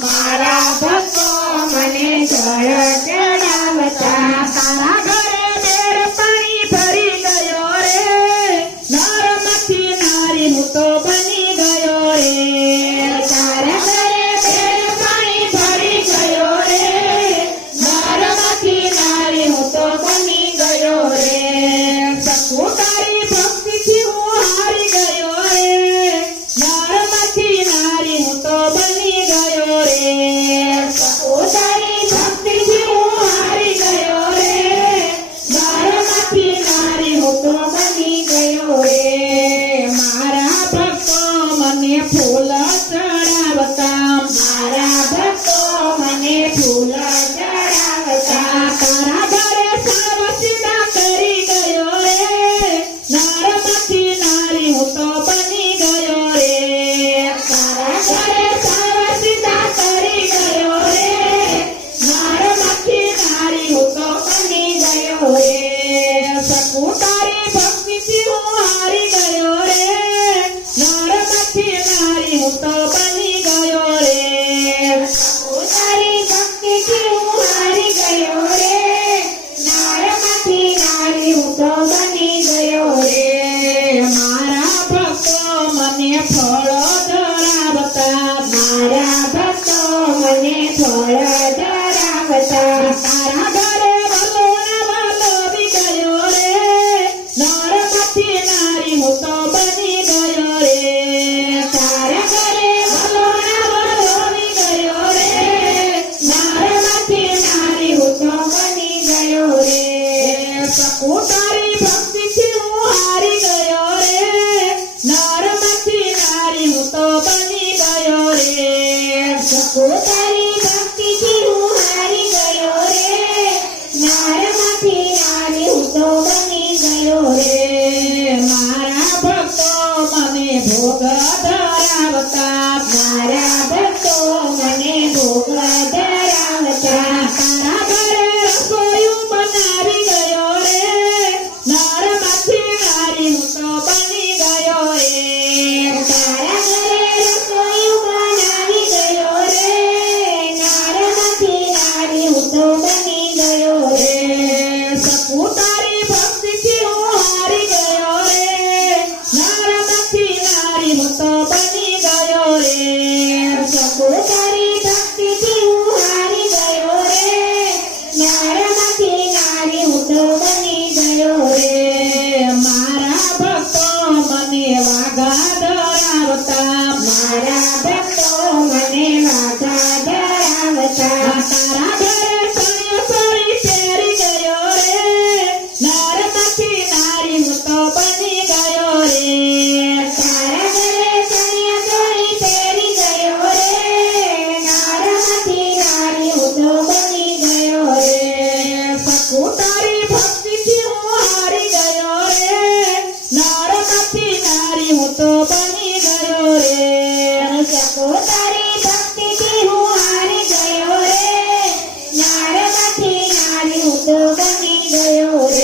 મારા ભક્તો મને જળ ચડાવતા તારા ઘરે બેર પાણી ભરી ગયો રે નરમાંથી નારી હું તો બની ગયો રે તારા ઘરે બેર પાણી ભરી ગયો રે નરમાંથી નારી હું તો બની ગયો રે સખો તારી ભક્તિથી હું હારી ગયો રે નરમાંથી નારી હું તો બની ગયો રે તારી ભક્તિથી હું હારી ગયો રે નરમાંથી નારી હું તો બની ગયો રે મારા ભક્તો મને ફૂલ ચડાવતા મારા ભક્તો મને ફૂલ ચડાવતા તારા ઘરે સાવ સીધા કરી ગયો રે નરમાંથી નારી હું તો બની ગયો રે તારા ઘરે સાવ સીધા કરી ગયો રે નરમાંથી નારી હું તો બની ગયો રે સખુ તારી ભક્તિથી હું હારી ગયો રે નરમાંથી નારી હું તો બની ગયો રે તારી ભક્તિથી હું હારી ગયો રે નરમાંથી નારી હું તો બની ગયો રે મારા ભક્તો મને ફળો ધરાવતા મારા ભક્તો મને ફળ ધરાવતા તારા ઘરે વલોણા વલોવી ગયો રે નરમાંથી નારી હું તો બની ગયો રે તારા ઘરે વલોણા વલોવી ગયો રે નરમાંથી નારી હું તો બની ગયો રે સખુ તારી ભક્તિથી હું હારી ગયો રે નરમાંથી નારી હું તો બની ગયો રે સખુ તારી ભક્તિથી હું હારી ગયો રે નરમાંથી નારી હું તો બની ગયો રે મારા ભક્તો મને ભોગ ધરાવતા મારા ભક્તો મને ભોગ ધરાવતા તારા ઘરે રસોયું બનાવી ગયો રે નરમાંથી નારી હું તો બની ગયો રે તારા ઘરે રસોયું બનાવી ગયો રે નરમાંથી નારી હું તો બની ગયો રે સખુ તારી ભક્તિથી હું હારી ગયો રે નરમાંથી નારી હું તો બની ગયો રે સખુ તારી ભક્તિથી હું હારી ગયો રે નરમાંથી નારી હું તો બની ગયો રે મારા ભક્તો મને વાઘા ધરાવતા મારા ભક્તો મને વાઘા ધરાવતા તારા